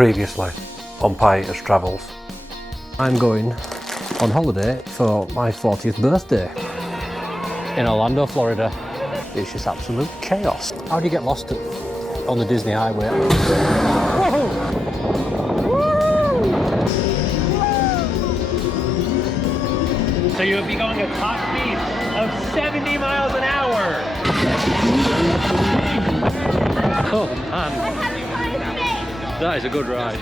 previously on Pieter's Travels. I'm going on holiday for my 40th birthday in Orlando, Florida. It's just absolute chaos. How do you get lost on the Disney highway? So you'll be going at top speed of 70 miles an hour. Oh man, that is a good ride.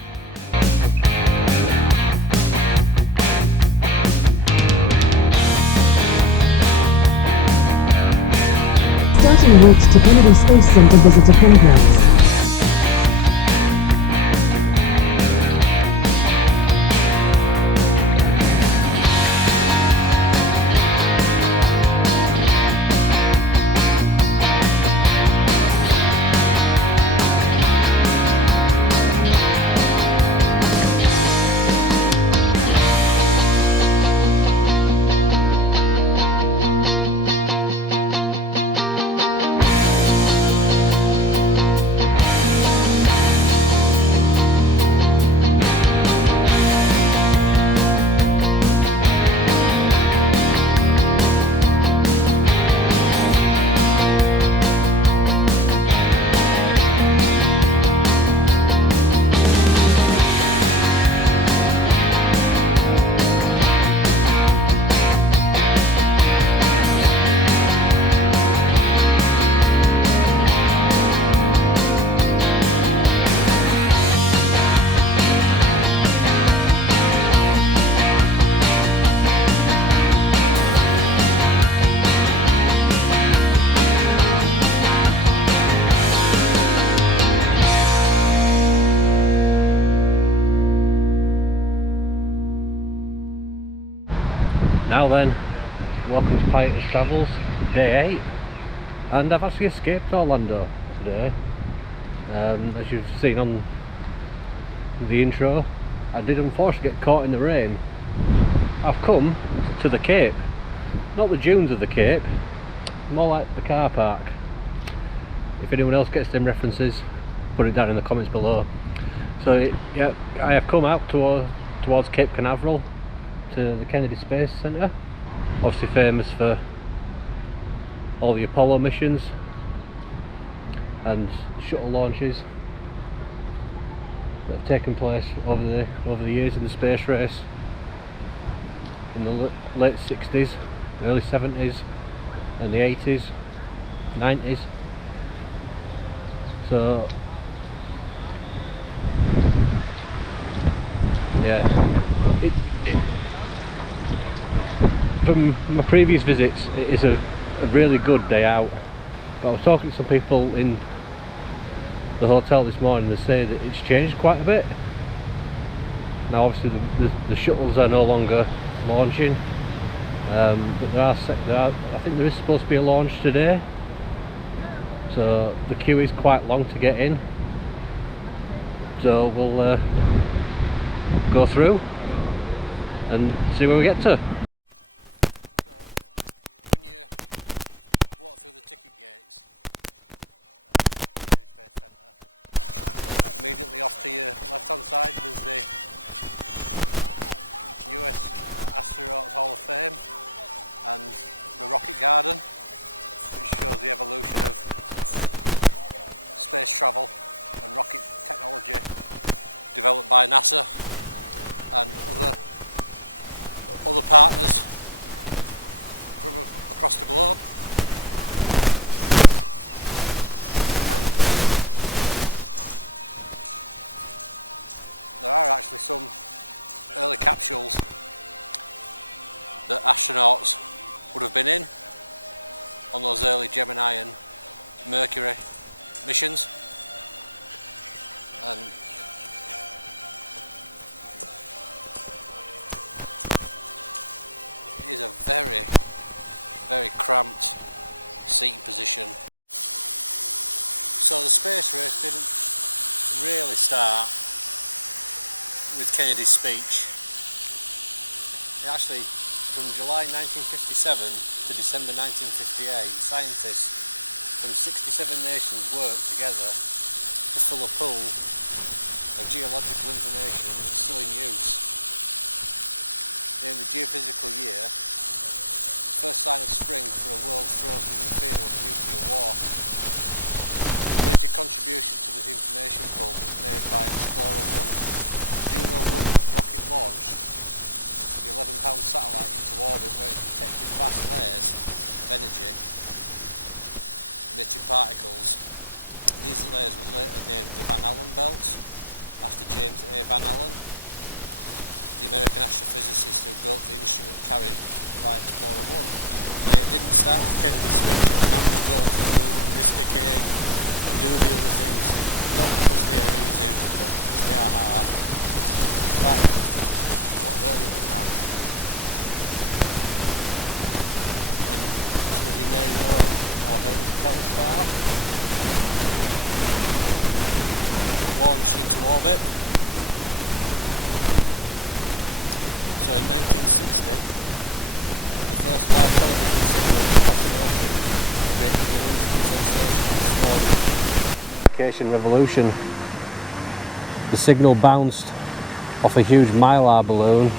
Starting route to Kennedy Space Center Visitor Complex. Now then, welcome to Pieter's Travels, day 8, and I've actually escaped Orlando today. As you've seen on the intro, I did unfortunately get caught in the rain. I've come to the Cape, not the dunes of the Cape, more like the car park. If anyone else gets them references, put it down in the comments below. So yeah, I have come out towards Cape Canaveral, to the Kennedy Space Center, obviously famous for all the Apollo missions and shuttle launches that have taken place over the years in the space race in the late 60s, early 70s and the 80s, 90s. So yeah, from my previous visits, it is a really good day out. But I was talking to some people in the hotel this morning. They say that it's changed quite a bit. Now obviously the shuttles are no longer launching, but there are, I think there is supposed to be a launch today. So the queue is quite long to get in. So we'll go through and see where we get to. Through the ticket gates, Space Centre. Immediately off to your left hand side there's the US Astronauts Hall of Fame and the Rocket Garden, which shows the evolution of space travel and rocket technology developed by NASA and other partners from across the globe. There are actually some early capsules that astronauts would have been in on those early Gemini and Mercury missions, and it is a very, very cramped seating position. So the space race didn't really start with Kennedy's speech. It actually, from July 1957 to December 1958, scientists from 67 nations worked together to fill a pool of geological information that's still in use. In the geophysical year, first sign of spring for a world frozen in fear of nuclear war. A major contribution to this information pool was made by Explorer 1. Juno 1 rocket launched the 11-pound satellite into orbit where it detected vast layers of energy emitting particles. These layers were later named the Van Allen belts after James A. Van Allen, the American astrophysicist who built the instrument carried by Explorer 1. So it didn't start with Kennedy's speech of man will go to the moon in this decade and do the other things, not because they are easy, but because they are hard. Started a lot earlier than that. And some of you may know or heard of Telstar. Launched into orbit. So in 1960, the first live television signal across an ocean created an instant sensation and spawned the communication revolution. The signal bounced off a huge mylar balloon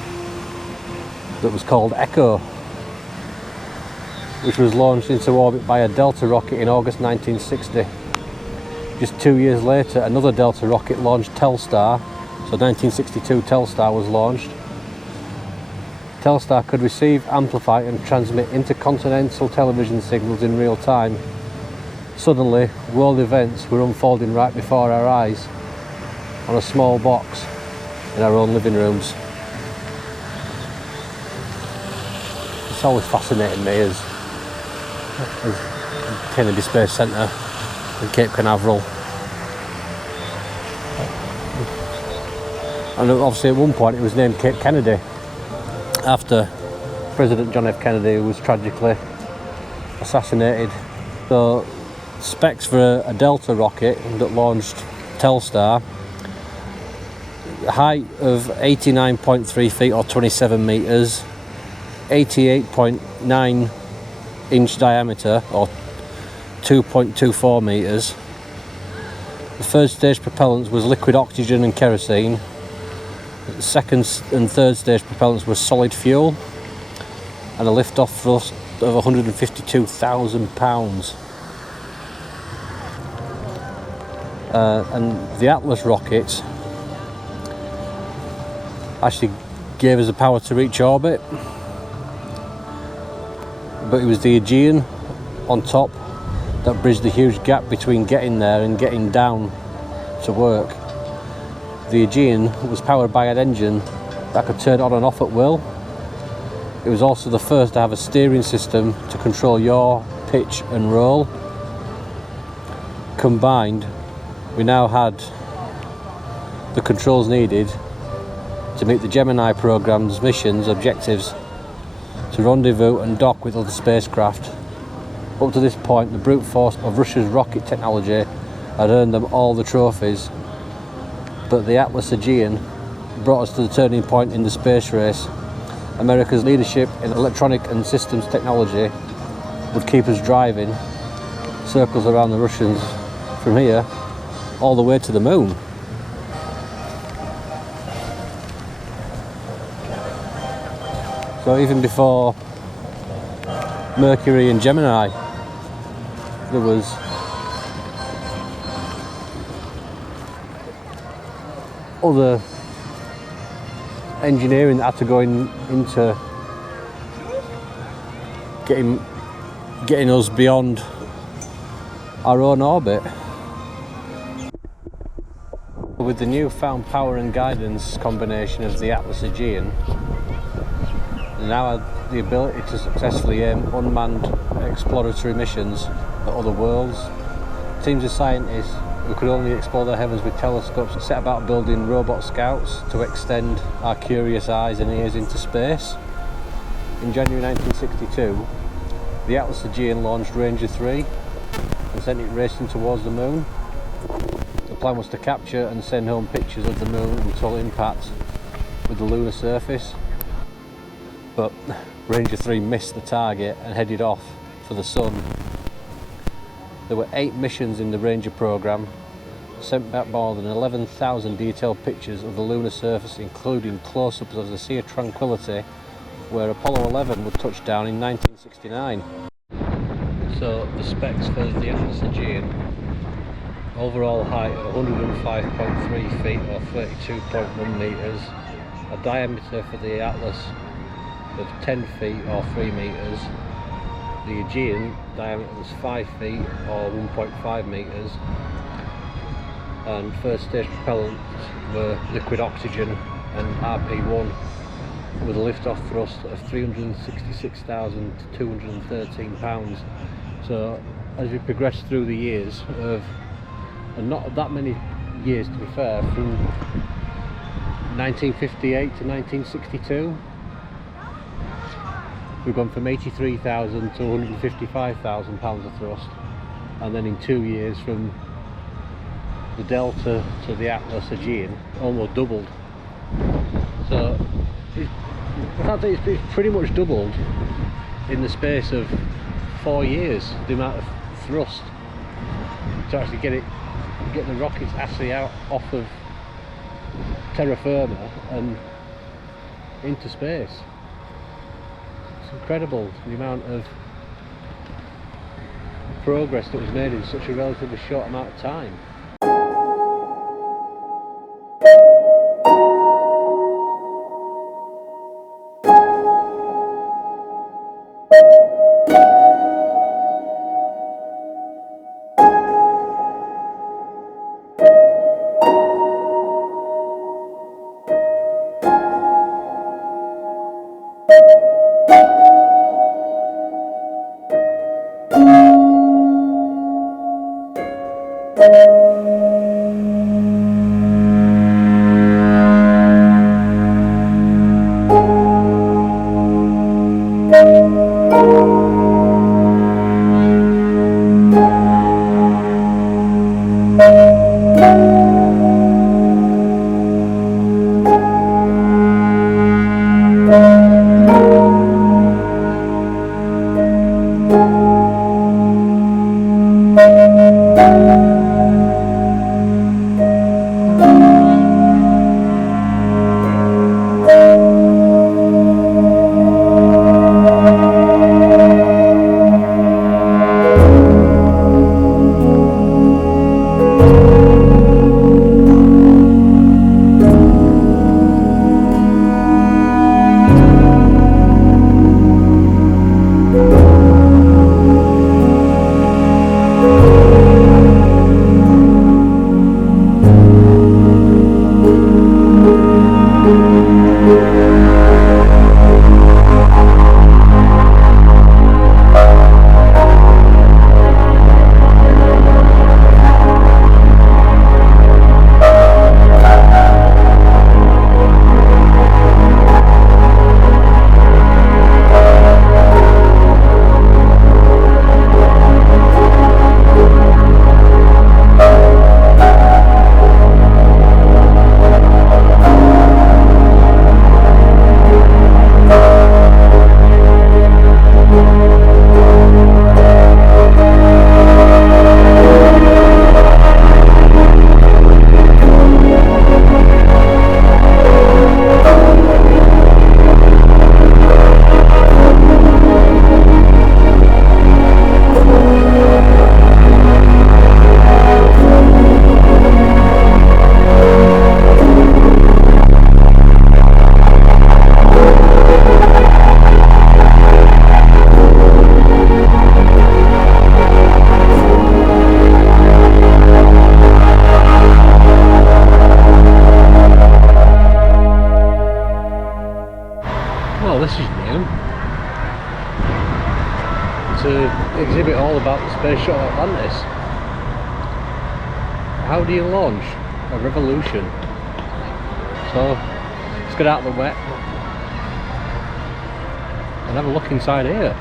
that was called Echo, which was launched into orbit by a Delta rocket in August 1960. Just 2 years later, another Delta rocket launched Telstar. So 1962 Telstar was launched. Telstar could receive, amplify and transmit intercontinental television signals in real time. Suddenly, world events were unfolding right before our eyes on a small box in our own living rooms. It's always fascinated me as Kennedy Space Centre in Cape Canaveral. And obviously at one point it was named Cape Kennedy after President John F. Kennedy, who was tragically assassinated. So specs for a Delta rocket that launched Telstar, height of 89.3 feet or 27 metres, 88.9 inch diameter or 2.24 metres. The third stage propellants was liquid oxygen and kerosene. The second and third stage propellants were solid fuel and a lift-off thrust of 152,000 pounds. And the Atlas rocket actually gave us the power to reach orbit, but it was the Aegean on top that bridged the huge gap between getting there and getting down to work. The Aegean was powered by an engine that could turn on and off at will. It was also the first to have a steering system to control yaw, pitch and roll. Combined, we now had the controls needed to meet the Gemini programme's missions objectives to rendezvous and dock with other spacecraft. Up to this point, the brute force of Russia's rocket technology had earned them all the trophies, but the Atlas Aegean brought us to the turning point in the space race. America's leadership in electronic and systems technology would keep us driving circles around the Russians from here all the way to the moon. So even before Mercury and Gemini, there was other engineering that had to go into getting us beyond our own orbit. With the newfound power and guidance combination of the Atlas Aegean, we now have the ability to successfully aim unmanned exploratory missions at other worlds. Teams of scientists who could only explore the heavens with telescopes set about building robot scouts to extend our curious eyes and ears into space. In January 1962, the Atlas Aegean launched Ranger 3 and sent it racing towards the moon. The plan was to capture and send home pictures of the moon until impact with the lunar surface. But Ranger 3 missed the target and headed off for the sun. There were 8 missions in the Ranger programme, sent back more than 11,000 detailed pictures of the lunar surface, including close-ups of the Sea of Tranquility, where Apollo 11 would touch down in 1969. So the specs for the Atlas Aegean: overall height of 105.3 feet or 32.1 metres, a diameter for the Atlas of 10 feet or 3 metres, the Aegean diameter was 5 feet or 1.5 metres, and first stage propellants were liquid oxygen and RP1 with a lift-off thrust of 366,213 pounds. So as we progress through the years and not that many years to be fair, from 1958 to 1962, we've gone from 83,000 to 155,000 pounds of thrust, and then in 2 years from the Delta to the Atlas Aegean almost doubled. So the fact that it's pretty much doubled in the space of 4 years, the amount of thrust to actually get the rockets actually out off of terra firma and into space. It's incredible the amount of progress that was made in such a relatively short amount of time. To exhibit all about the Space Shuttle Atlantis. How do you launch a revolution? So let's get out of the wet and have a look inside here.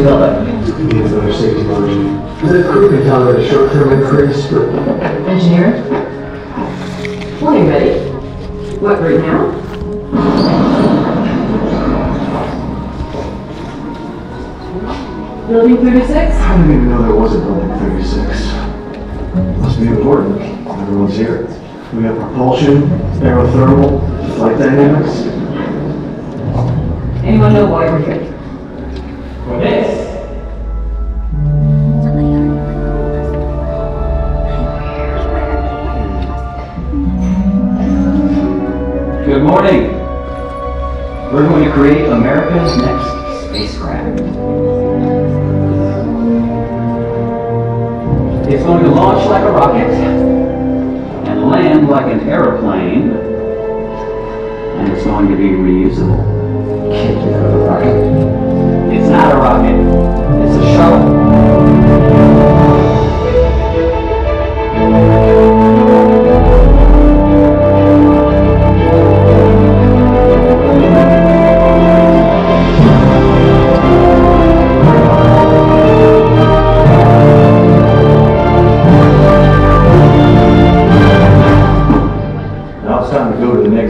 safety belt. Needs another safety margin. The crew can tolerate a short-term increase, but... Engineer? Morning, ready. What, right now? Building 36? I didn't even know there was a building 36. Must be important. Everyone's here. We have propulsion, aerothermal, flight dynamics. Anyone know why we're here? For this. Good morning. We're going to create America's next spacecraft. It's going to launch like a rocket and land like an airplane, and it's going to be reusable. Can't do that with a rocket. It's not a rocket. It's a shuttle.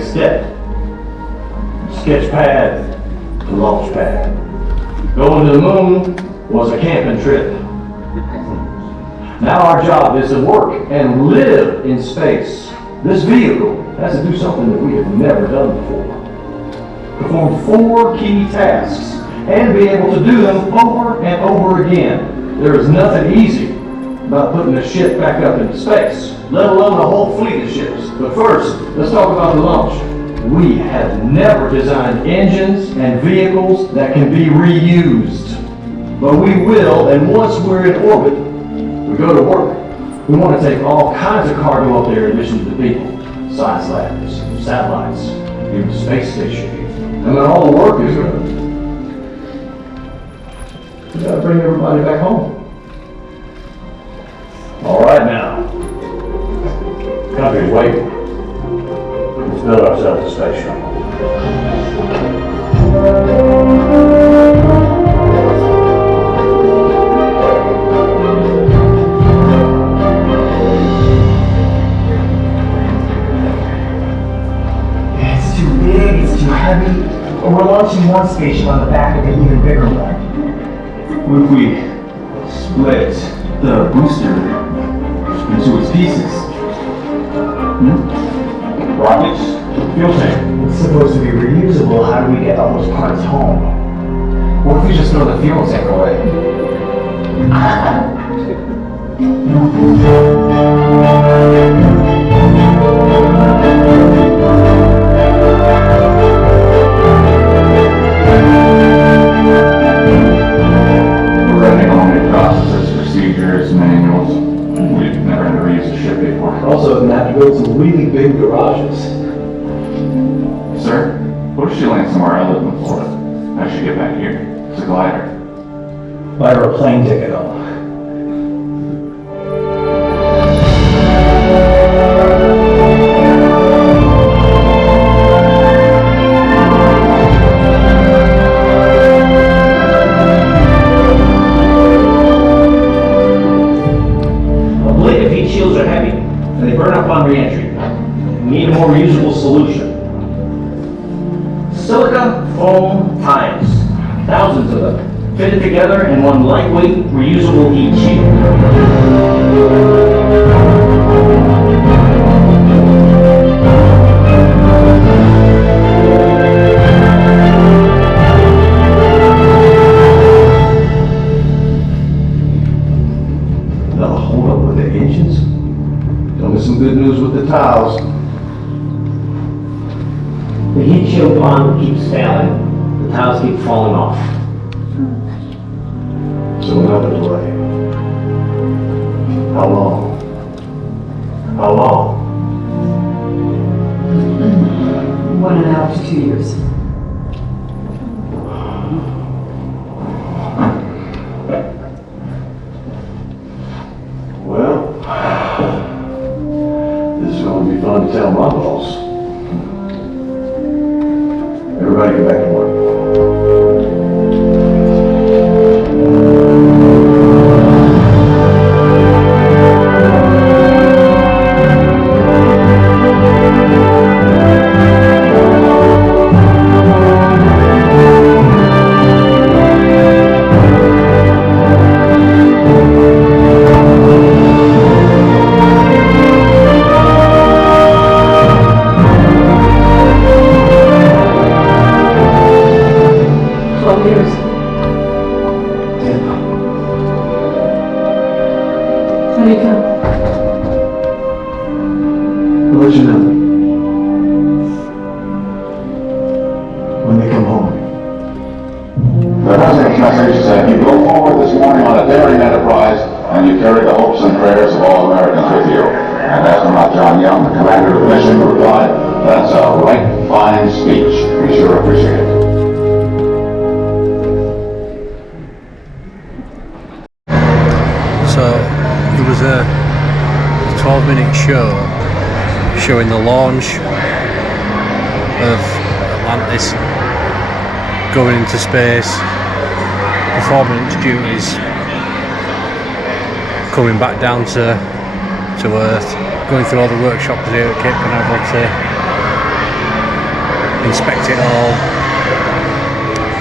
Step. Sketch pad to launch pad. Going to the moon was a camping trip. Now our job is to work and live in space. This vehicle has to do something that we have never done before. Perform 4 key tasks and be able to do them over and over again. There is nothing easy about putting a ship back up into space, let alone a whole fleet of ships. But first, let's talk about the launch. We have never designed engines and vehicles that can be reused. But we will, and once we're in orbit, we go to work. We want to take all kinds of cargo up there in addition to the people. Science labs, satellites, even the space station. And then all the work is done. We gotta bring everybody back home. All right now. Country's waiting. Let's build ourselves a space shuttle. It's too big, it's too heavy. Or we're launching one spaceship on the back of an even bigger one. What if we split the booster into its pieces? Rockets, fuel tank. It's supposed to be reusable. How do we get all those parts home? What if we just throw the fuel tank away? We're running all new processes, procedures, manuals. We've never had to reuse a ship before. Also, gonna have to build some really big garages. Sir, what if she lands somewhere other than Florida? I should get back here. It's a glider. Buy her a plane ticket on. Oblique heat shields are heavy, and they burn up on re-entry. We need a more reusable solution. Silica foam ties, thousands of them, fitted together in one lightweight, reusable heat shield. That'll hold up with the engines. Tell me some good news with the tiles. The heat shield bond keeps failing. The tiles keep falling off. So another delay. How long? How long? 1.5 to 2 years. Well, this is going to be fun to tell my boss. Everybody get back to work. let you know when they come home. The President's message said, "You go forward this morning on a daring enterprise, and you carry the hopes and prayers of all Americans with you." And Astronaut John Young, the commander of the mission, replied, "That's a right fine speech. We sure appreciate it." So it was a 12-minute show showing the launch of Atlantis going into space, performing its duties, coming back down to Earth, going through all the workshops here at Cape Canaveral to inspect it all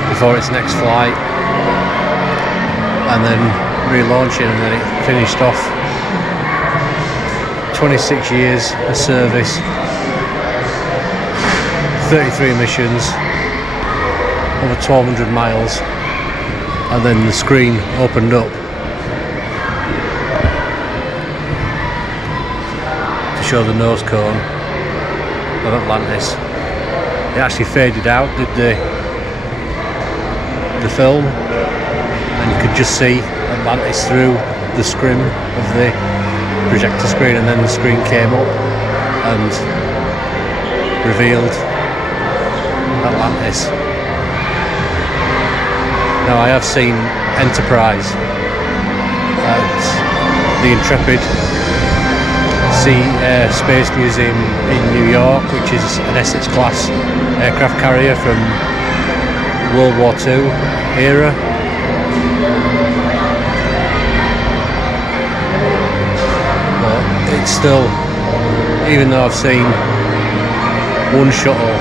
before its next flight, and then relaunching, and then it finished off. 26 years of service, 33 missions, over 1,200 miles, and then the screen opened up to show the nose cone of Atlantis. It actually faded out, did the film, and you could just see Atlantis through the screen of the projector screen, and then the screen came up and revealed Atlantis. Now, I have seen Enterprise at the Intrepid Space Museum in New York, which is an Essex class aircraft carrier from World War II era. It's still, even though I've seen one shuttle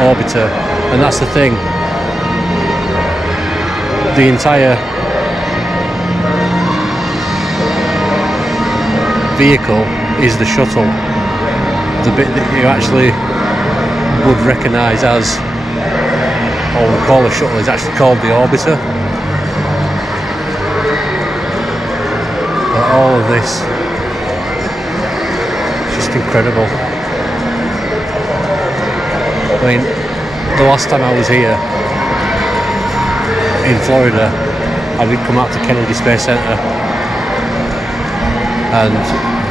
orbiter, and that's the thing, the entire vehicle is the shuttle. The bit that you actually would recognise as, or we call a shuttle, is actually called the orbiter. But all of this, incredible. I mean, the last time I was here in Florida, I did come out to Kennedy Space Center, and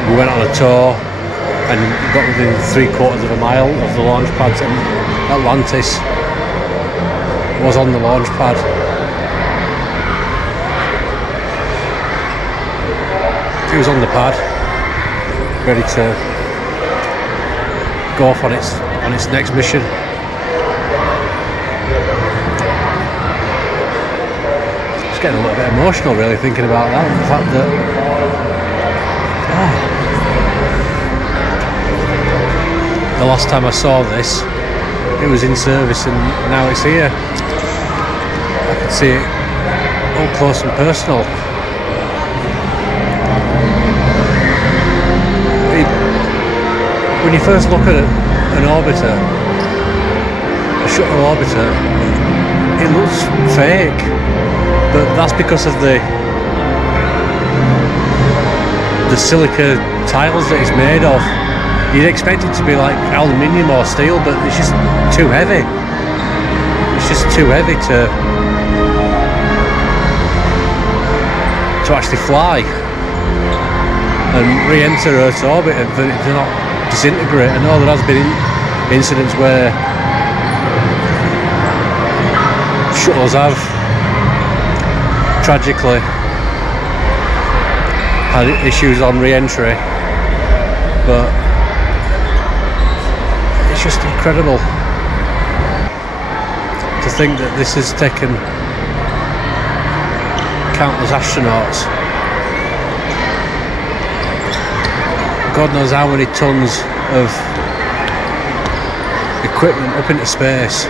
we went on a tour and got within 3/4 of a mile of the launch pad, and Atlantis was on the launch pad. It was on the pad, ready to go off on its next mission. It's getting a little bit emotional, really, thinking about that. The fact that the last time I saw this, it was in service, and now it's here. I can see it up close and personal. When you first look at an orbiter, a shuttle orbiter, it looks fake, but that's because of the silica tiles that it's made of. You'd expect it to be like aluminium or steel, but it's just too heavy. It's just too heavy to actually fly and re-enter Earth's orbit, and for it to not disintegrate. I know there has been incidents where shuttles have tragically had issues on re-entry, but it's just incredible to think that this has taken countless astronauts, God knows how many tons of equipment up into space,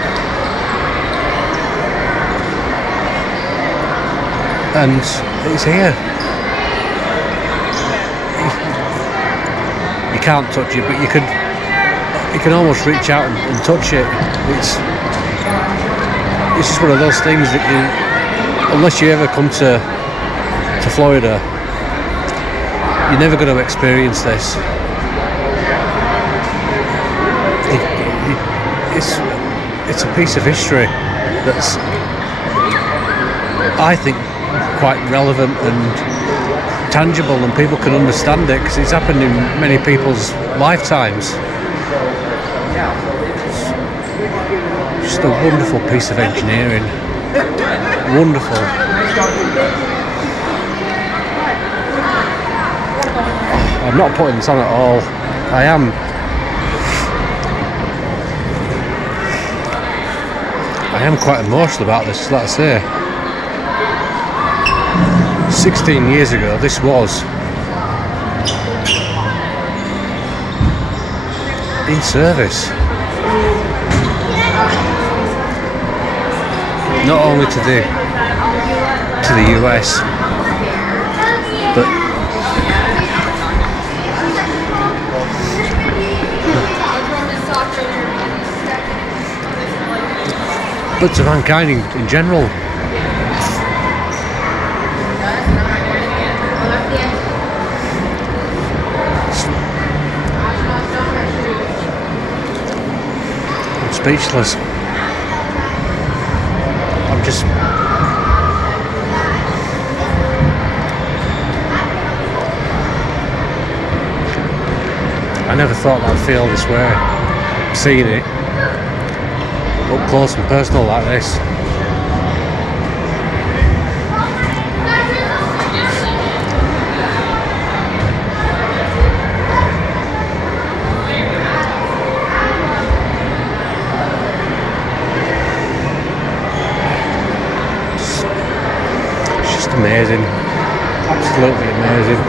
and it's here. You can't touch it, but you can almost reach out and touch it. It's just one of those things that unless you ever come to Florida, you're never going to experience this. it's a piece of history that's, I think, quite relevant and tangible, and people can understand it because it's happened in many people's lifetimes. Just a wonderful piece of engineering. Wonderful. I'm not putting this on at all. I am quite emotional about this, like I say. 16 years ago this was in service. Not only to the US, but to mankind in general. I'm speechless. I never thought I'd feel this way, seeing it up close and personal like this. It's just amazing, absolutely amazing.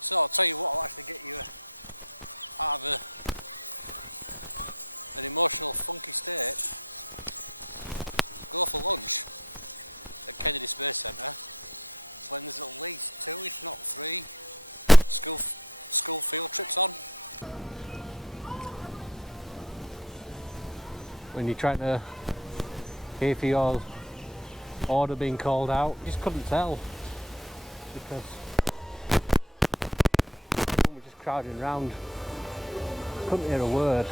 So I'll tell you what will actually get you out of an emotional, funky state. Go for lunch at Kennedy Space Centre when there's at least 2, if not 3, school field trips on. When you're trying to hear for your order being called out, you just couldn't tell because we're just crowding around, couldn't hear a word.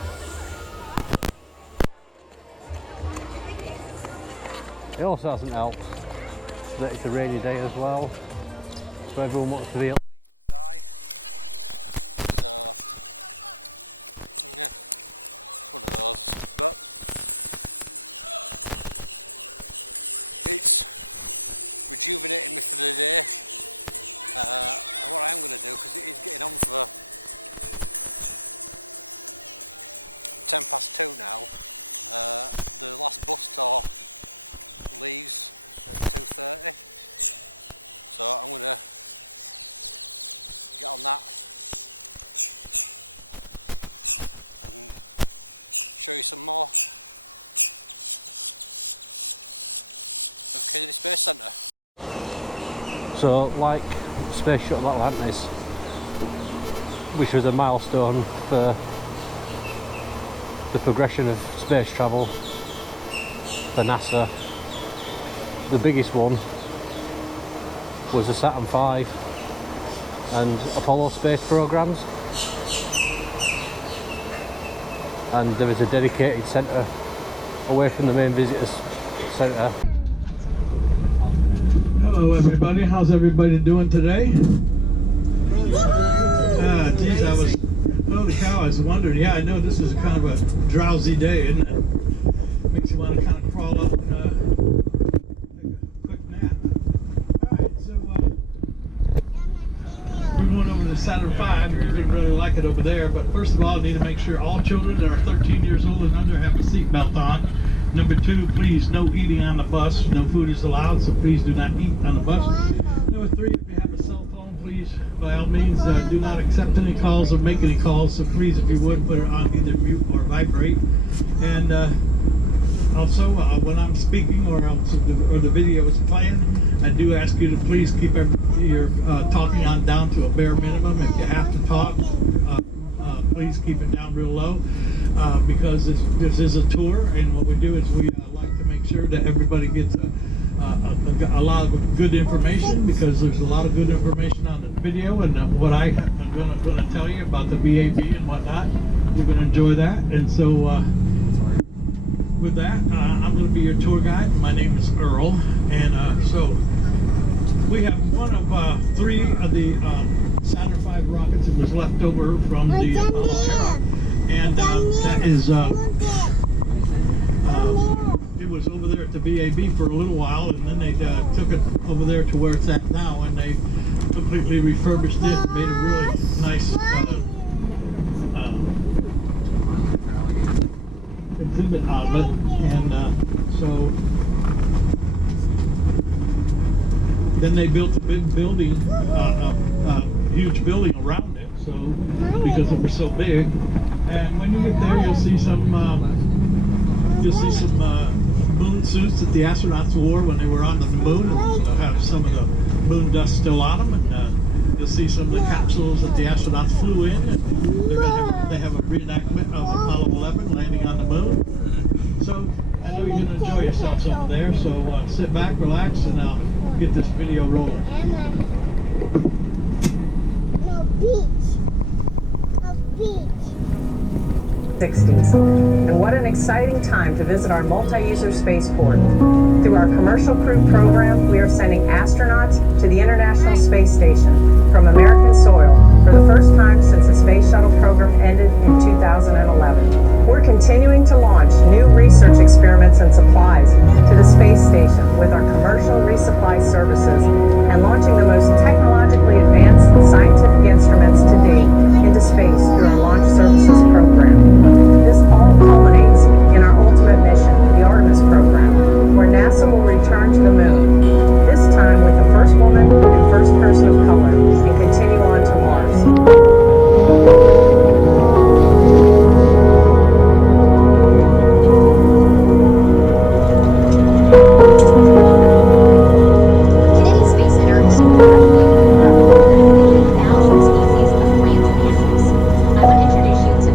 It also hasn't helped that it's a rainy day as well, so everyone wants to be inside. So yeah, it's one of those. But It's rejuvenating me for the day. And what I am going to do, because it is getting on for 2:10 now, the last bus tour leaves at 2:30, so I'm going to get on that and show you some more of Kennedy Space Centre. So, like Space Shuttle Atlantis, which was a milestone for the progression of space travel for NASA, the biggest one was the Saturn V and Apollo space programs, and there was a dedicated centre away from the main visitors centre. Hello everybody, how's everybody doing today? Geez, holy cow, I was wondering, yeah, I know this is kind of a drowsy day, isn't it? Makes you want to kind of crawl up and take a quick nap. Alright, so we're going over to Saturn V. We didn't really like it over there, but first of all, I need to make sure all children that are 13 years old and under have a seatbelt on. Number 2, please, no eating on the bus. No food is allowed, so please do not eat on the bus. Number 3, if you have a cell phone, please, by all means, do not accept any calls or make any calls. So please, if you would, put it on either mute or vibrate. And also, when I'm speaking or the video is playing, I do ask you to please keep your talking on down to a bare minimum. If you have to talk, please keep it down real low, because this is a tour, and what we do is we like to make sure that everybody gets a lot of good information, because there's a lot of good information on the video, and what I am going to tell you about the VAB and whatnot, you're going to enjoy that. And so with that, I'm going to be your tour guide. My name is Earl, and so we have one of 3 of the Saturn V rockets that was left over from the Apollo era, and that is it was over there at the VAB for a little while, and then they took it over there to where it's at now, and they completely refurbished it and made a really nice exhibit out of it. And so then they built a big building, huge building around it, so because it was so big. And when you get there, you'll see some moon suits that the astronauts wore when they were on the moon, and they'll have some of the moon dust still on them. And you'll see some of the capsules that the astronauts flew in. And they have a reenactment of Apollo 11 landing on the moon. So I know you're going to enjoy yourselves over there. So sit back, relax, and I'll get this video rolling. No beach. 60s. And what an exciting time to visit our multi-user spaceport. Through our commercial crew program, we are sending astronauts to the International Space Station from American soil for the first time since the Space Shuttle Program ended in 2011. We're continuing to launch new research experiments and supplies to the space station with our commercial resupply services, and launching the most technologically advanced scientific instruments to date into space through our launch services program. This all culminates in our ultimate mission, the Artemis program, where NASA will return to the moon, this time with the first woman and first person of color, and continue on to Mars. Thousands of species of plants and animals. I want to introduce you to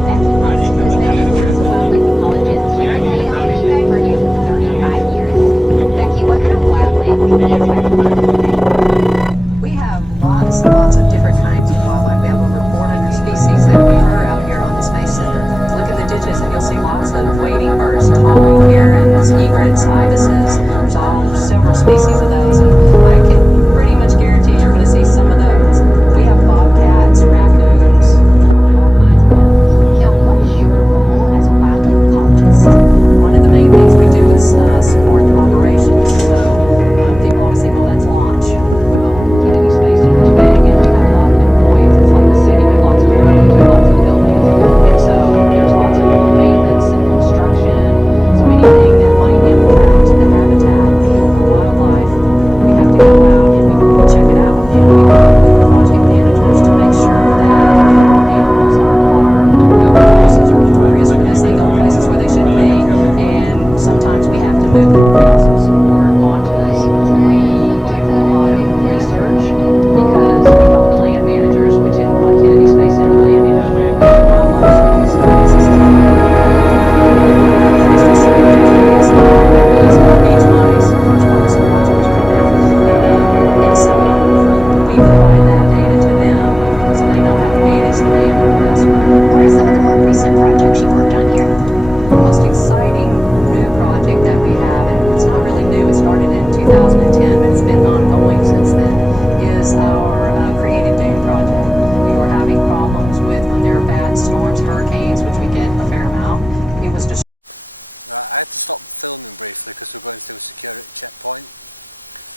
had to stop filming briefly because we're going through a security checkpoint,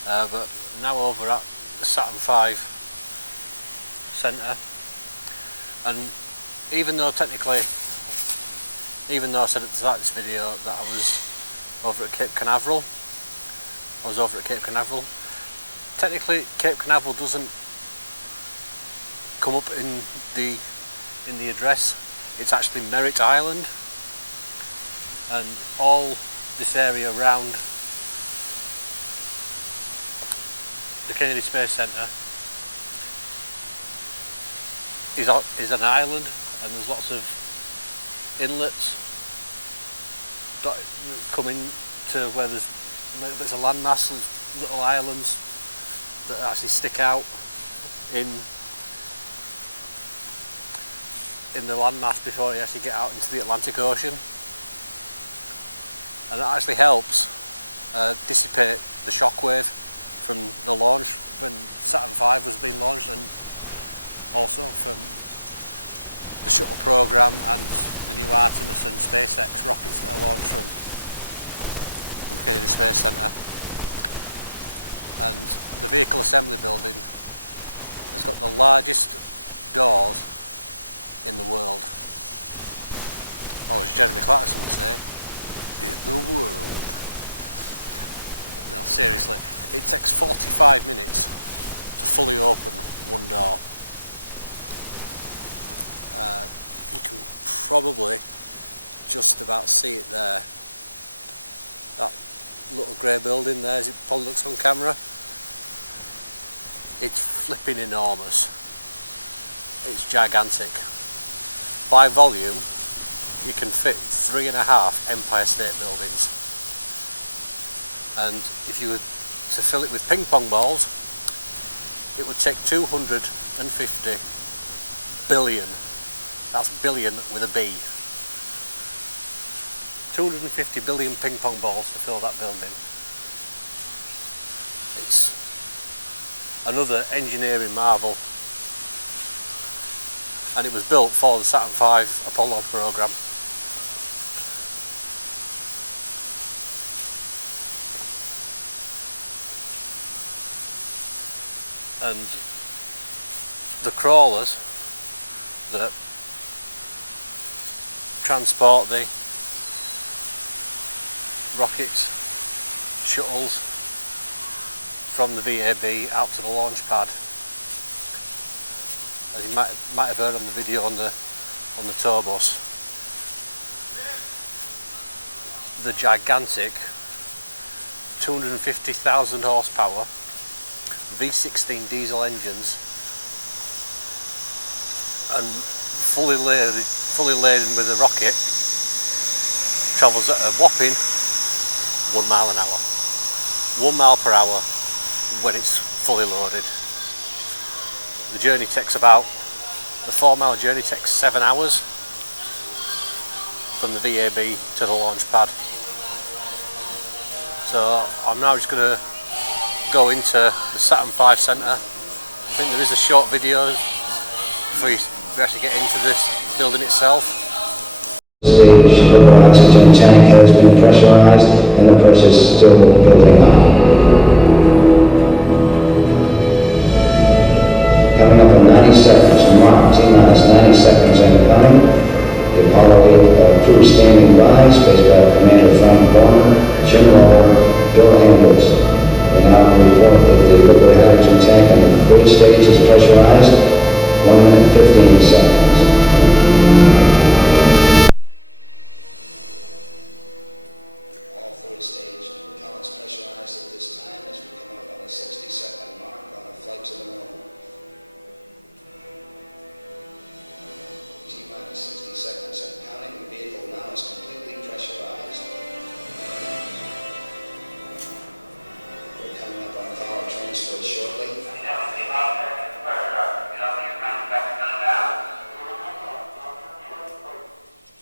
but now over at the Saturn V centre, and even though technically, even though I said at the start of this video that I was over at Cape Canaveral, technically Cape Canaveral doesn't come up in the address. It's actually Merritt Island, and all this area around the Kennedy Space Centre is an island, and there's lots of inlets that come in to where there's little bits of landmass, and little islands that actually stick out in the landmass before you actually get out into the Atlantic Ocean, and that actually helps dissipate the shockwave from the launch when Saturn V was being launched, and also from the Shuttle Programme and the new Artemis and SpaceX rockets that are launched from Kennedy Space Centre. And the vehicle assembly building has got the largest doors in the world. Oh, as Jeremy Clarkson would say, in the world. No, seriously, it takes 45 minutes to fully open one door. You can probably just about see it there. That little grey building there, as it probably looks on camera. It's flipping enormous. It's gigantic. By volume, you can fit 3.5 Empire State Buildings. And if you were to fill it with ping pong balls, it would take 250 billion. That's billion with a B. 250 billion ping pong balls to fill that building. It's another engineering marvel. And it was built for the Saturn V Apollo programme. And the crawlers that transport the rockets, shuttles from the VAB out to the launch pad, as you might have heard on the video on the tour bus, the gigantic 250,000 horsepower V16 diesel engines, and fully laden with a rocket, travels at a whopping 1 mile an hour. 1 mile per hour when it's fully loaded. The journey takes about, the 4 mile journey takes 7 hours from the VAB to the launch pad. So I'm now just going to go into the Saturn V Centre. I think there is a short video before you actually get into this building itself. Stage of the oxygen tank has been pressurized and the pressure is still building up. Coming up in 90 seconds, mark T-minus 90 seconds and counting. The Apollo 8 crew standing by, spacecraft commander Frank Bonham, Jim Roller, Bill Anders. We now report that the liquid hydrogen tank on the bridge stage is pressurized. 1 minute 15 seconds. All three stage propellants pressurized at this time as we come up on the 60-second mark on a flight to the moon. T-minus 60 seconds and counting. The vehicle now is completely pressurized. We're coming up on power transfer shortly.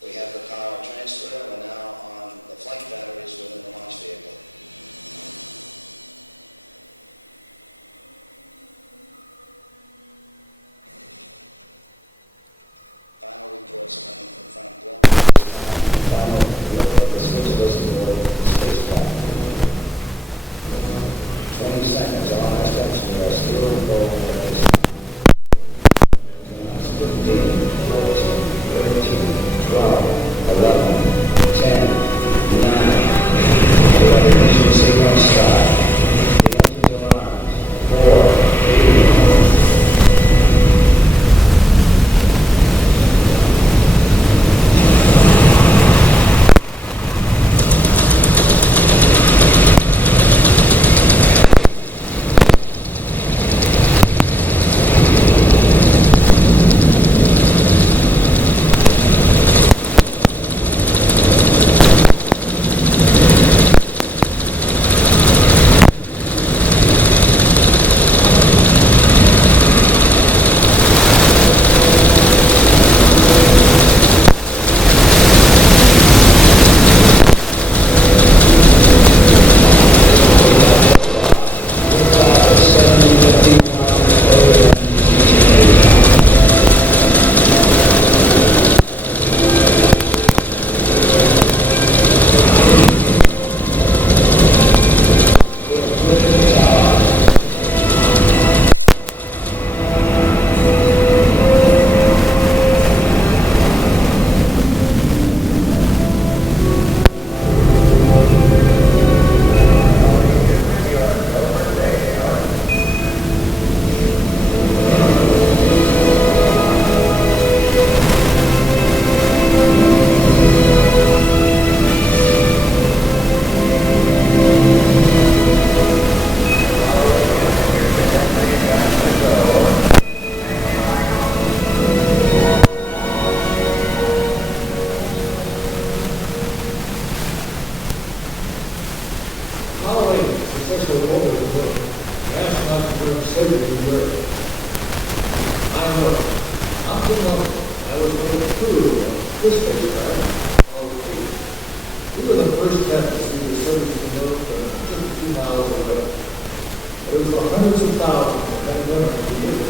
We have the power transfer. We're now on the flight batteries within the launch vehicle. Final reports coming from Frank Blum. This time, final look at the switch list. spacecraft, Apollo 8. We were the first men to see the surface of the moon from just a few miles away. But it was the hundreds of thousands of men and women who did it.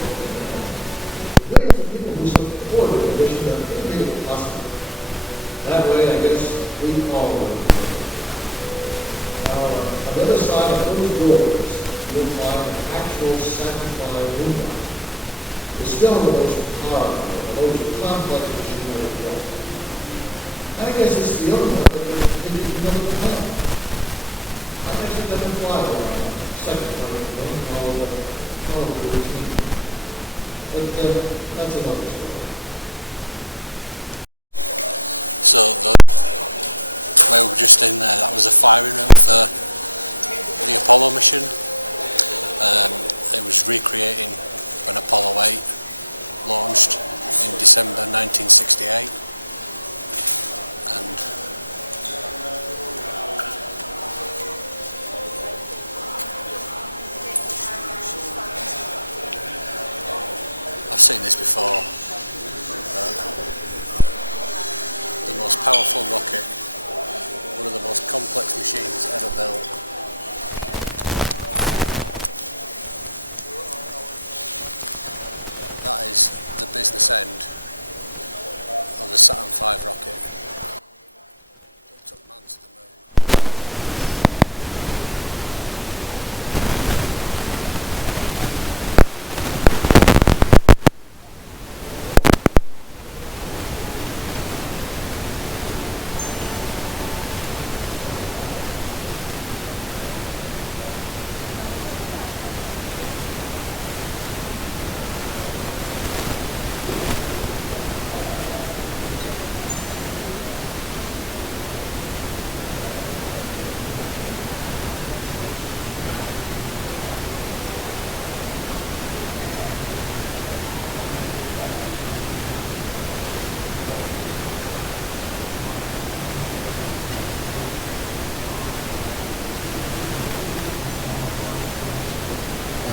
The millions of people who supported the mission that made it possible. That way, I guess, we all win. Now, on the other side of those doors, you'll find an actual Saturn V moonlight. It's still the most powerful, the most complex machine in the world. And I guess it's the only one that can take you to another planet. I'm actually going to fly around the second planet, called Apollo 13. But that's another story. So where we were just in there, that was the firing room for the Apollo mission. It was recreating when Apollo 8 launched in December 1968, and I've seen this before, the most powerful rocket, one of the most complex machines ever built. That is the business end of the Saturn V rocket. It took man to the moon.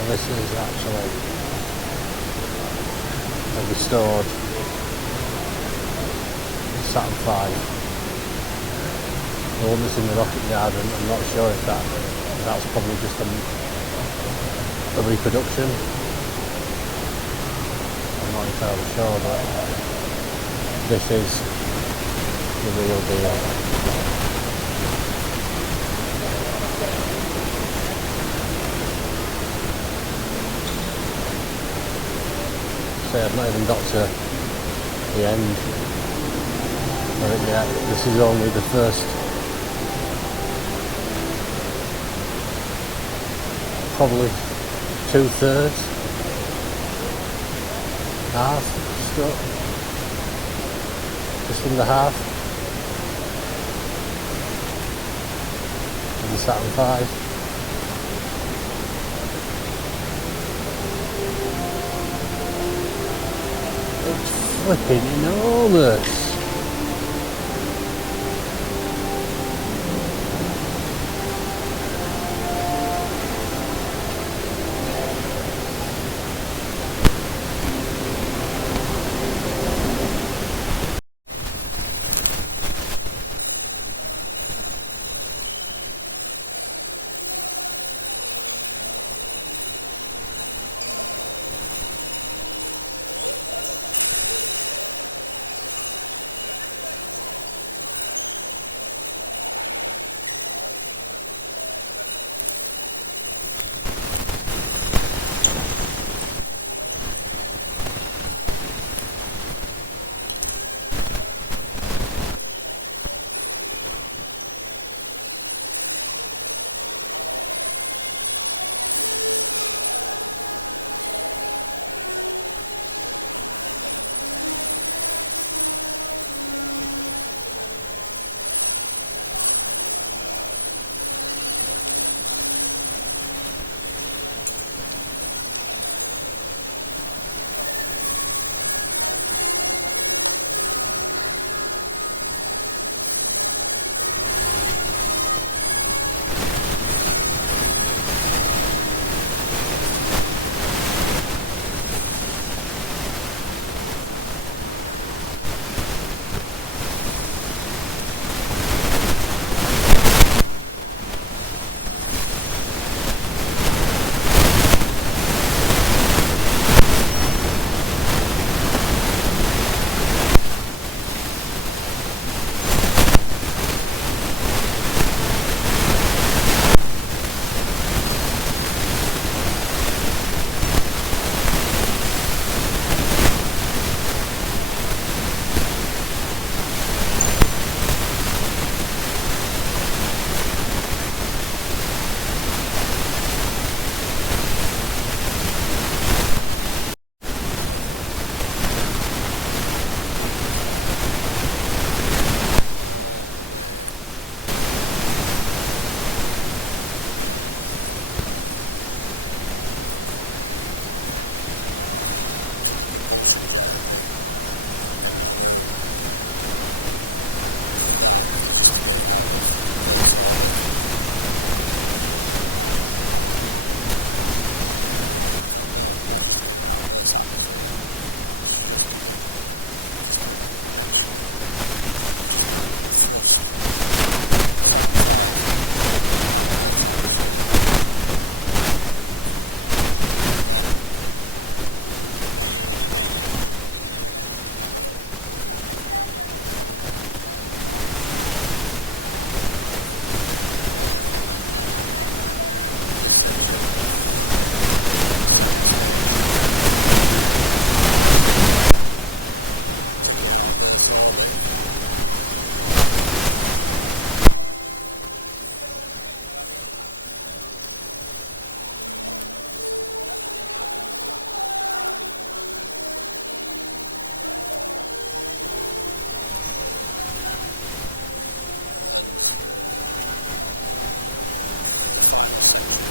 This is actually a restored Saturn V. The one that's in the rocket yard, and I'm not sure if that's probably just a reproduction. I'm not entirely sure, but this is the real deal. I've not even got to the end of it yet. This is only the first probably 2/3, half, just under half of the Saturn V. Flipping enormous. propulsion jet at the end of the room. That is just to get it out of Earth's orbit. No, that's just to get it out of Earth's atmosphere. It's just to thrust Saturn V out of Earth's atmosphere. Then this section, second stage, take it out of Earth's orbit. And the final section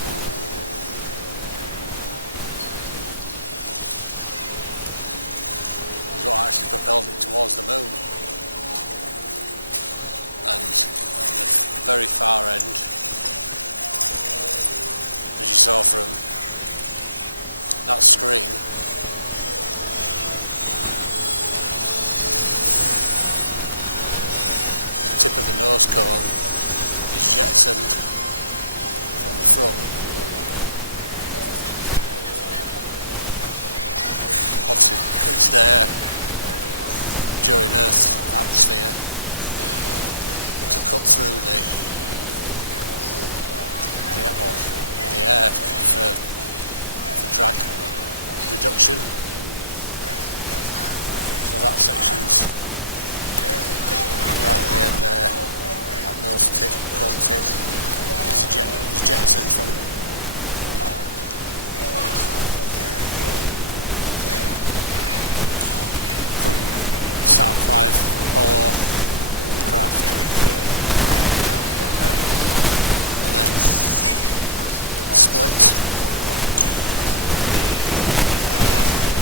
is what actually propelled it towards the moon. And at the very far end, as you saw from that screen, the tip of the nose cone is jettisoned from the front. Obviously it's there during Earth's atmosphere to cut through the air for drag reduction. So that section's right at the end there, that nose tip, cone tip, is jettisoned from Saturn V Apollo craft, and then it splits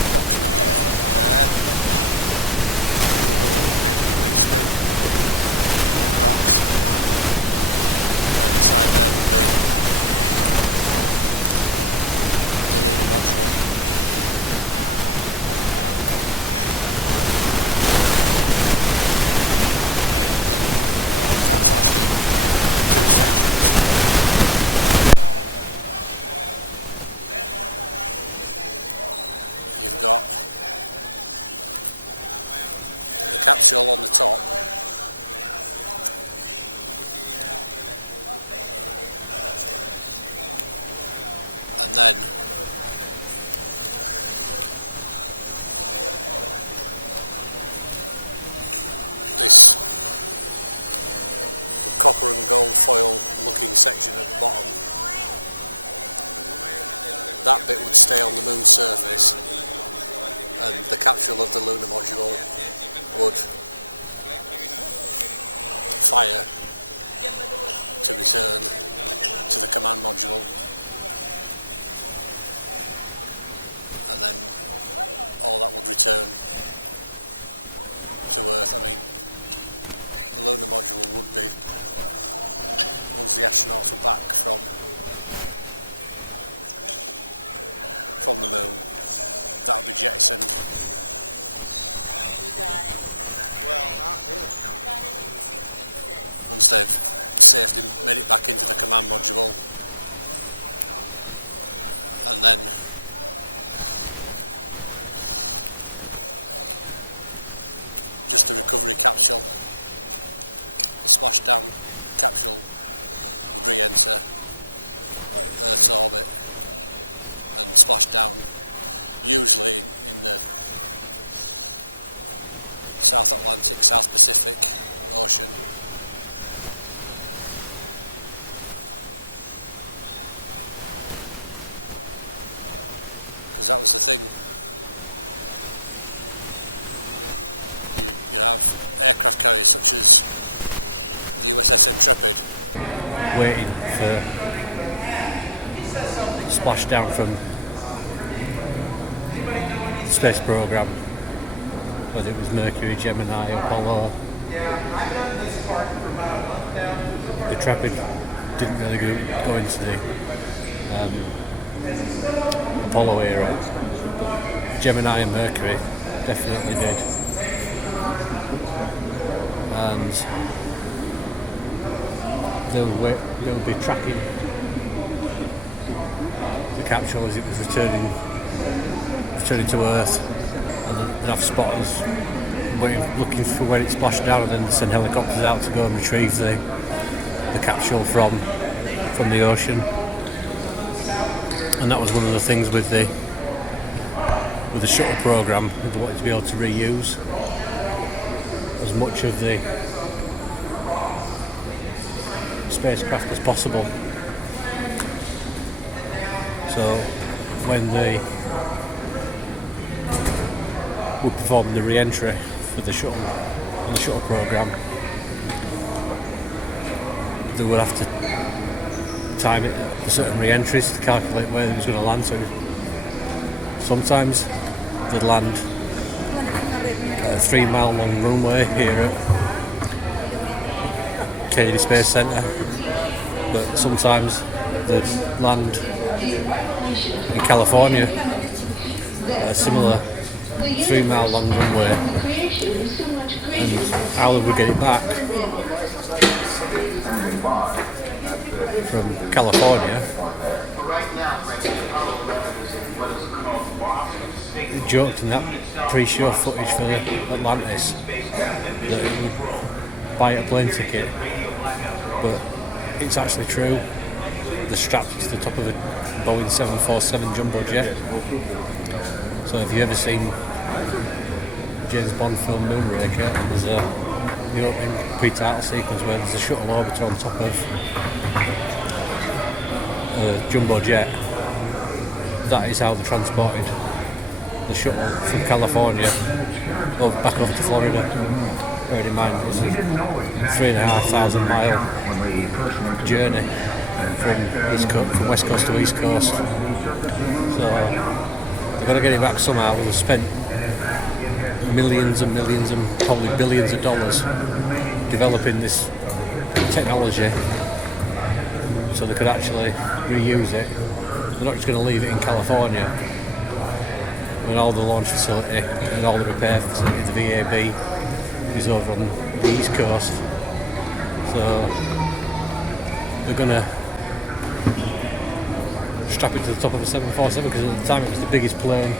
approximately there, with a 180-degree spin, docks, and inside there would be the lunar module. That's actually two sections. You've got the capsule on the top, and then this copper and gold foil looking section at the bottom. That bit would stay on the moon's surface, and the capsule of the lunar module would fire to return to the command module, and then all that would return to Earth. I mean, the lunar module would be, once the astronauts were back from the moon, that would be jettisoned. You got it. Well, not really. You got it in 2 pieces. Once they've safely made it back into the command module, and then just the recovery capsule, the splashdown capsule would re-enter Earth's orbit and splash down, usually in the South Atlantic, South Pacific Ocean. Because that was the thing. You have aircraft carriers such as the USS Intrepid waiting for splashdown from space programme, whether it was Mercury, Gemini, Apollo. The Intrepid didn't really go into the Apollo era, but Gemini and Mercury definitely did. And they would be tracking the capsule as it was returning to Earth, and they'd have spotters looking for where it splashed down, and then send helicopters out to go and retrieve the capsule from the ocean. And that was one of the things with the Shuttle Programme, they wanted to be able to reuse as much of the spacecraft as possible. So when they were performing the re-entry for the shuttle on the Shuttle Programme, they would have to time it for certain re-entries to calculate where they was going to land. So sometimes they'd land at a 3-mile long runway here at Kennedy Space Centre, but sometimes they'd land in California at a similar 3-mile long runway, and how they would get it back from California. They joked in that pre-show footage for the Atlantis that it would buy a plane ticket, but it's actually true. They're strapped to the top of a Boeing 747 jumbo jet. So if you've ever seen James Bond film Moonraker, there's the opening pre-title sequence where there's a shuttle orbiter on top of a jumbo jet. That is how they transported the shuttle from California back over to Florida. Bearing in mind it's a 3,500 mile journey from west coast to east coast. So they've got to get it back somehow. They've spent millions and millions and probably billions of dollars developing this technology so they could actually reuse it. They're not just going to leave it in California when all the launch facility and all the repair facility, the VAB, is over on the east coast. So they're going to strap it to the top of a 747, because at the time it was the biggest plane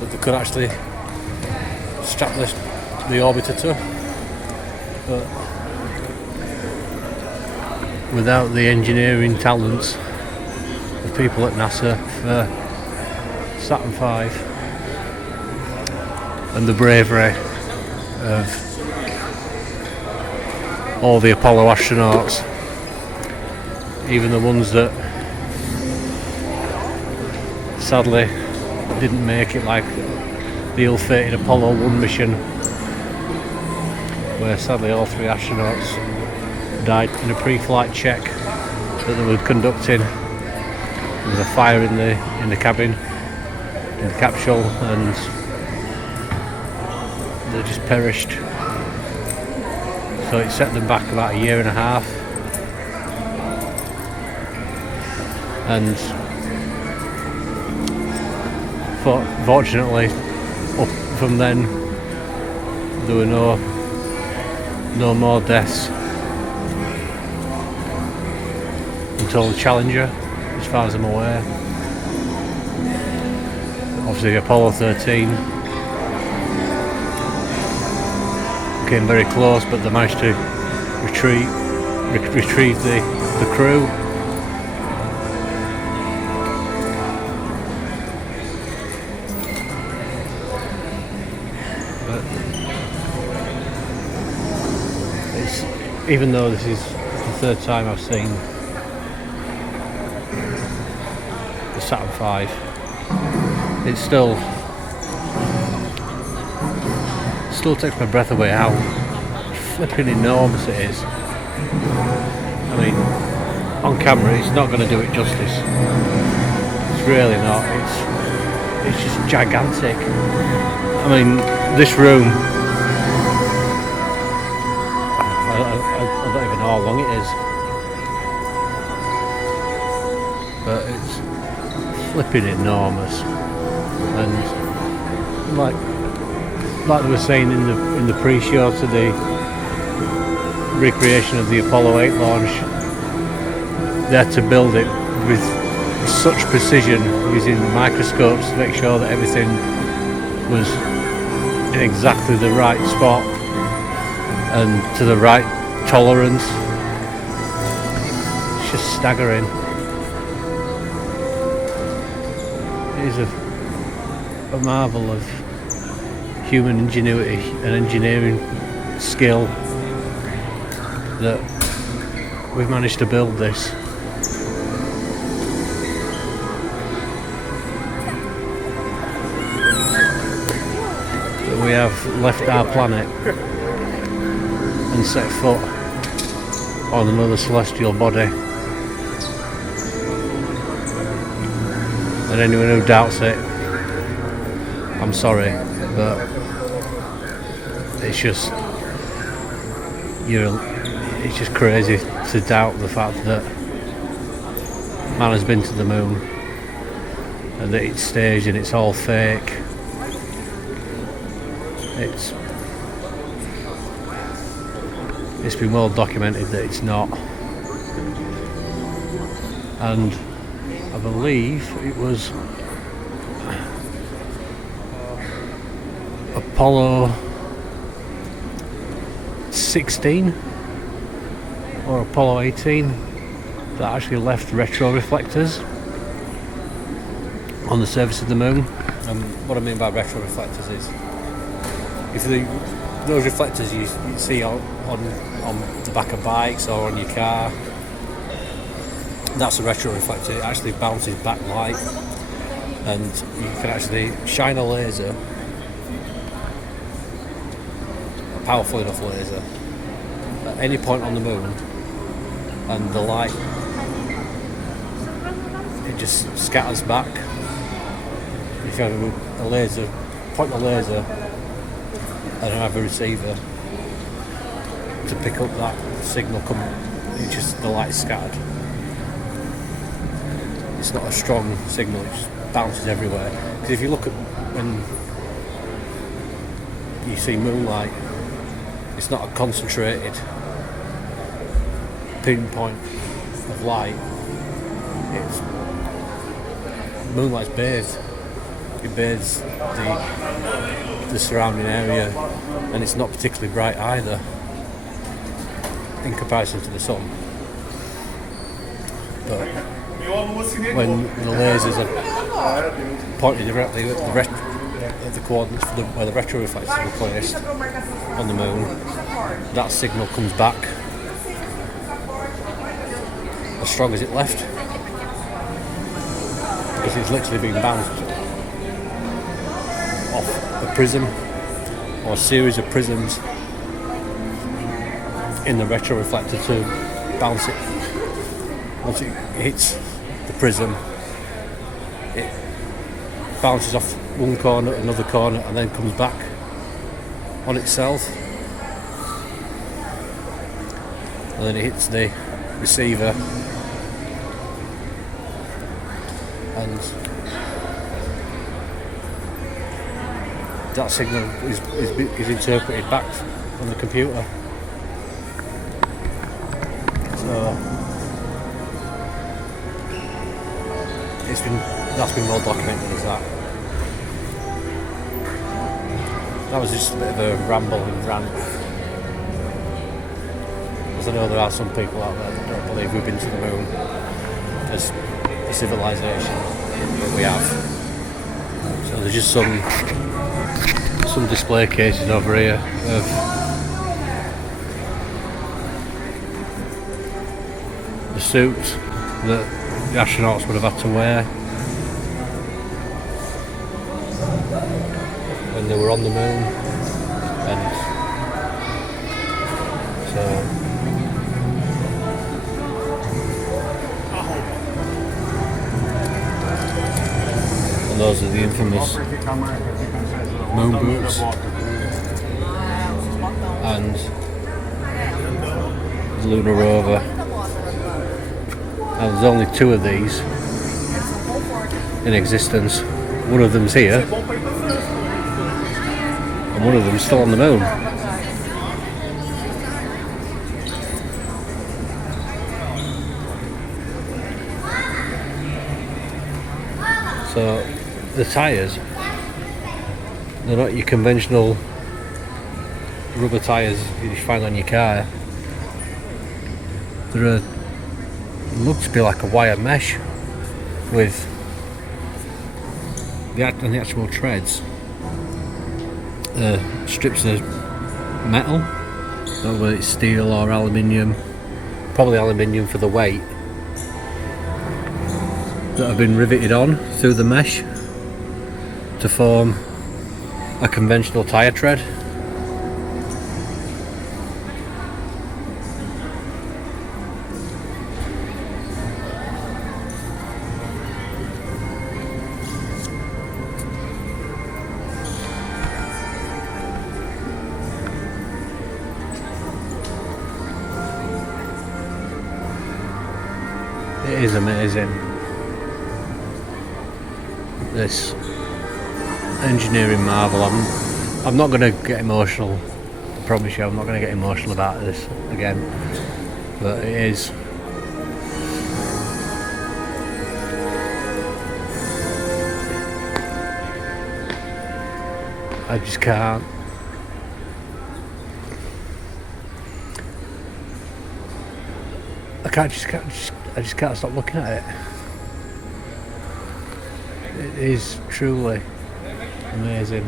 that they could actually strap the orbiter to. But without the engineering talents of people at NASA for Saturn V and the bravery of all the Apollo astronauts, even the ones that sadly didn't make it, like the ill-fated Apollo 1 mission, where sadly all 3 astronauts died in a pre-flight check that they were conducting. There was a fire in the cabin, in the capsule, and they just perished. So it set them back about a year and a half. And fortunately, up from then, there were no more deaths until Challenger, as far as I'm aware. Obviously Apollo 13 came very close, but they managed to retrieve the crew. Even though this is the third time I've seen the Saturn V, it still takes my breath away how flipping enormous it is. I mean, on camera it's not going to do it justice. It's really not. it's just gigantic. I mean, this room, I don't even know how long it is, but it's flipping enormous. And like they were saying in the pre-show to the recreation of the Apollo 8 launch, they had to build it with such precision using microscopes to make sure that everything was in exactly the right spot and to the right tolerance. It's just staggering. It is a marvel of human ingenuity and engineering skill that we've managed to build this. We have left our planet and set foot on another celestial body. And anyone who doubts it, I'm sorry, but it's just crazy to doubt the fact that man has been to the moon and that it's staged and it's all fake. It's been well documented that it's not, and I believe it was Apollo 16 or Apollo 18 that actually left retroreflectors on the surface of the moon. And what I mean by retroreflectors is, if those reflectors you see on the back of bikes or on your car, that's a retroreflector. It actually bounces back light, and you can actually shine a laser, a powerful enough laser, at any point on the moon, and the light, it just scatters back. If you have a laser, point a laser and have a receiver to pick up that signal it's just the light scattered. It's not a strong signal, it just bounces everywhere. Because if you look at when you see moonlight, it's not a concentrated pinpoint of light. It's moonlight's bathed. It bathes the surrounding area, and it's not particularly bright either in comparison to the sun. But when the lasers are pointed directly at the coordinates for where the retroreflectors were placed on the moon, that signal comes back as strong as it left, because it's literally being bounced off a prism or a series of prisms in the retroreflector to bounce it. Once it hits the prism, it bounces off one corner, another corner, and then comes back on itself, and then it hits the receiver, and that signal is interpreted back on the computer. So that's been well documented as that. That was just a bit of a ramble and rant, because I know there are some people out there that don't believe we've been to the moon as a civilization, but we have. So there's just some display cases over here of the suits that the astronauts would have had to wear when they were on the moon, and so Those are the infamous moon boots. And the Lunar Rover. Now, there's only 2 of these in existence. One of them's here, and one of them's still on the moon. So the tyres, they're not your conventional rubber tyres you find on your car. They're look to be like a wire mesh with the actual treads, strips of metal, not whether it's steel or aluminium, probably aluminium for the weight, that have been riveted on through the mesh to form a conventional tyre tread. It is amazing, this engineering marvel. I'm not going to get emotional, I promise you I'm not going to get emotional about this again, but it is. I just can't. I just can't stop looking at it. It is truly amazing.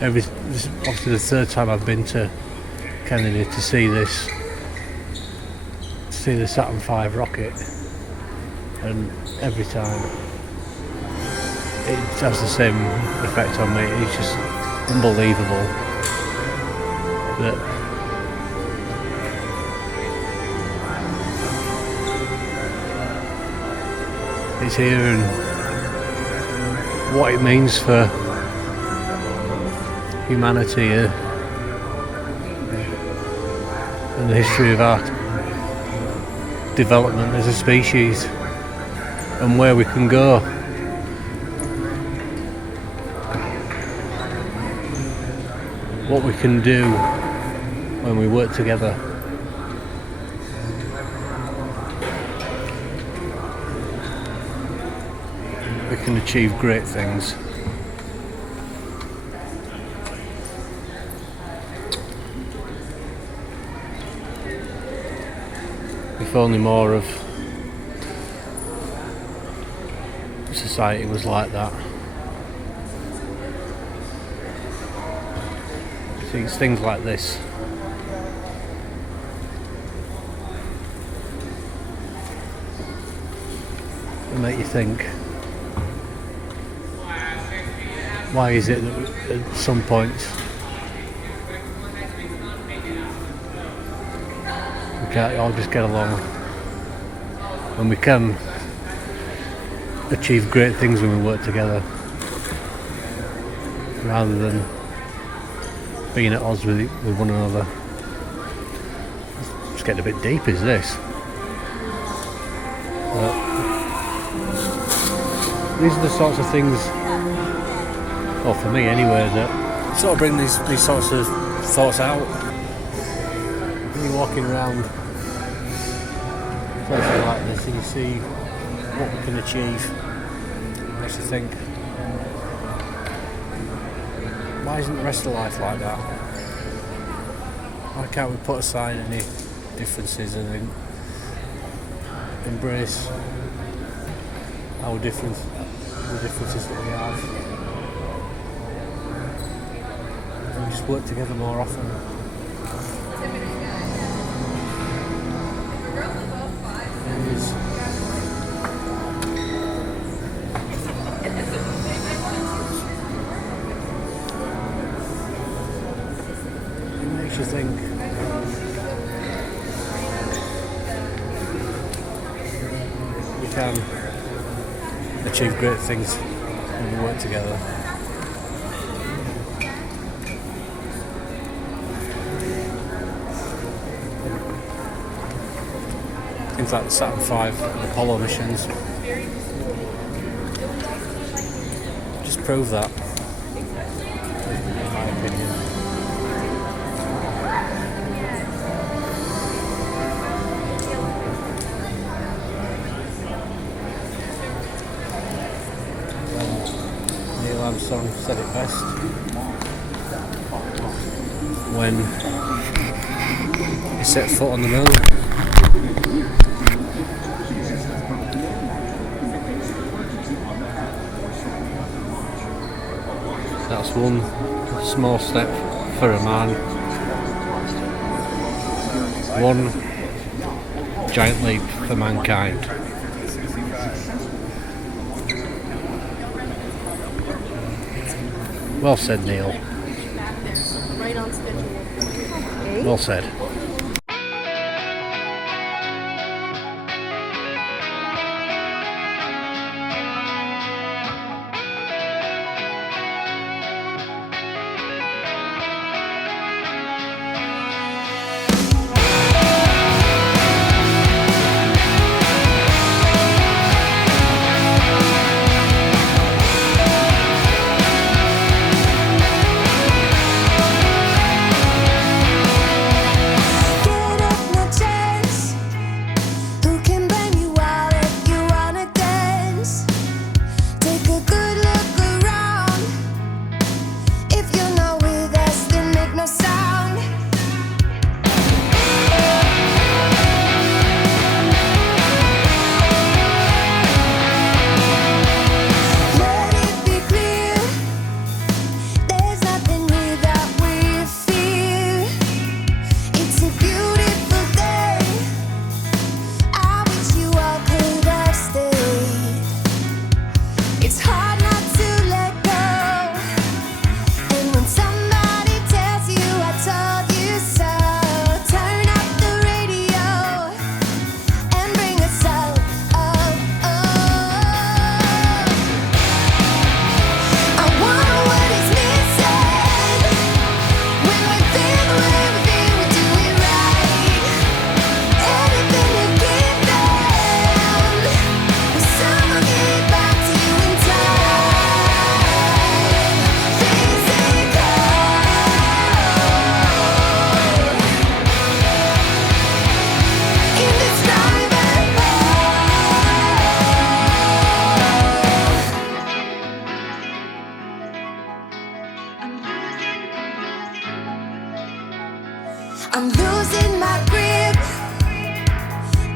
This is obviously the 3rd time I've been to Kennedy to see this, the Saturn V rocket, and every time it has the same effect on me. It's just unbelievable that it's here and what it means for humanity and the history of our development as a species and where we can go. What we can do when we work together. We can achieve great things. If only more of society was like that. See, it's things like this that make you think, why is it that at some points we can't all just get along, and we can achieve great things when we work together rather than being at odds with one another. It's getting a bit deep, is this? But these are the sorts of things, well, for me anyway, that sort of bring these sorts of thoughts out. When you're walking around places like this and you see what we can achieve, it makes you think, why isn't the rest of life like that? Why can't we put aside any differences and embrace the differences that we have, and just work together more often? It is. You think we can achieve great things when we work together. Things like the Saturn V and Apollo missions just prove that, in my opinion. And Neil Armstrong said it best when he set foot on the moon. That's one small step for a man, one giant leap for mankind. Well said, Neil. Right on schedule. Well said. I'm losing my grip,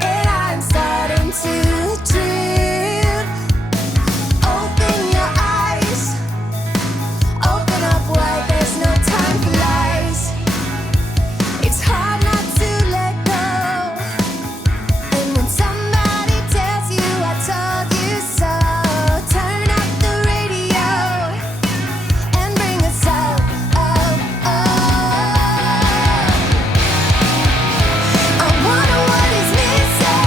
and I'm starting to drift. Open your eyes, open up wide, there's no time for lies. It's hard not to let go, and when somebody tells you I told you so, turn up the radio and bring us up. I wonder what is missing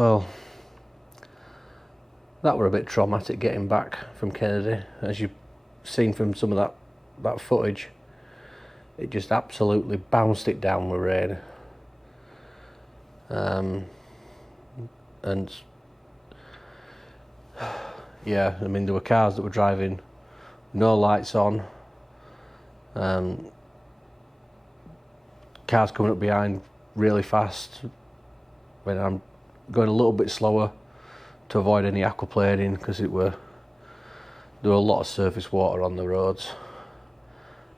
Well, that were a bit traumatic getting back from Kennedy. As you've seen from some of that footage, it just absolutely bounced it down with rain. And yeah, I mean, there were cars that were driving, no lights on, cars coming up behind really fast when I'm going a little bit slower to avoid any aquaplaning, because there were a lot of surface water on the roads.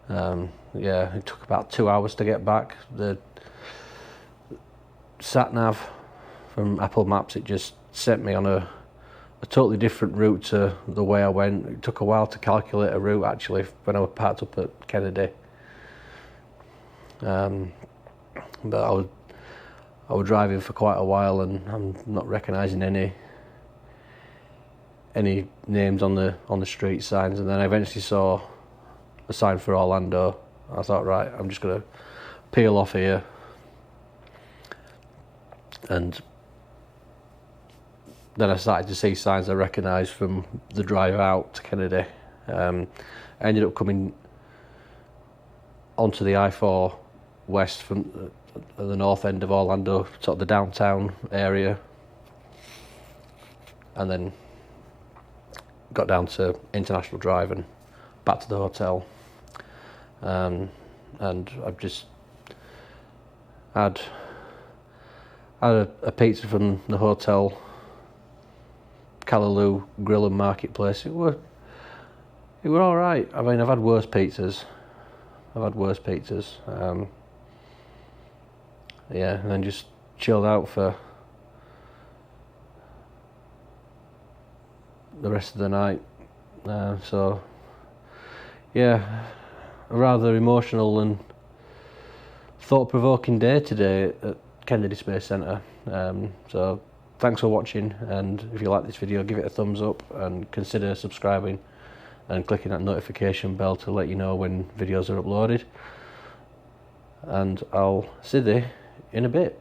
Yeah, it took about 2 hours to get back. The sat nav from Apple Maps, it just sent me on a totally different route to the way I went. It took a while to calculate a route actually when I was parked up at Kennedy. But I was driving for quite a while and I'm not recognising any names on the street signs, and then I eventually saw a sign for Orlando. I thought, right, I'm just gonna peel off here, and then I started to see signs I recognised from the drive out to Kennedy. I ended up coming onto the I-4 west from the north end of Orlando, sort of the downtown area, and then got down to International Drive and back to the hotel. And I've just had a pizza from the hotel, Callaloo Grill and Marketplace. It were all right. I mean, I've had worse pizzas. Yeah, and then just chilled out for the rest of the night. So yeah, a rather emotional and thought-provoking day today at Kennedy Space Centre. So thanks for watching, and if you like this video, give it a thumbs up and consider subscribing and clicking that notification bell to let you know when videos are uploaded. And I'll see you in a bit.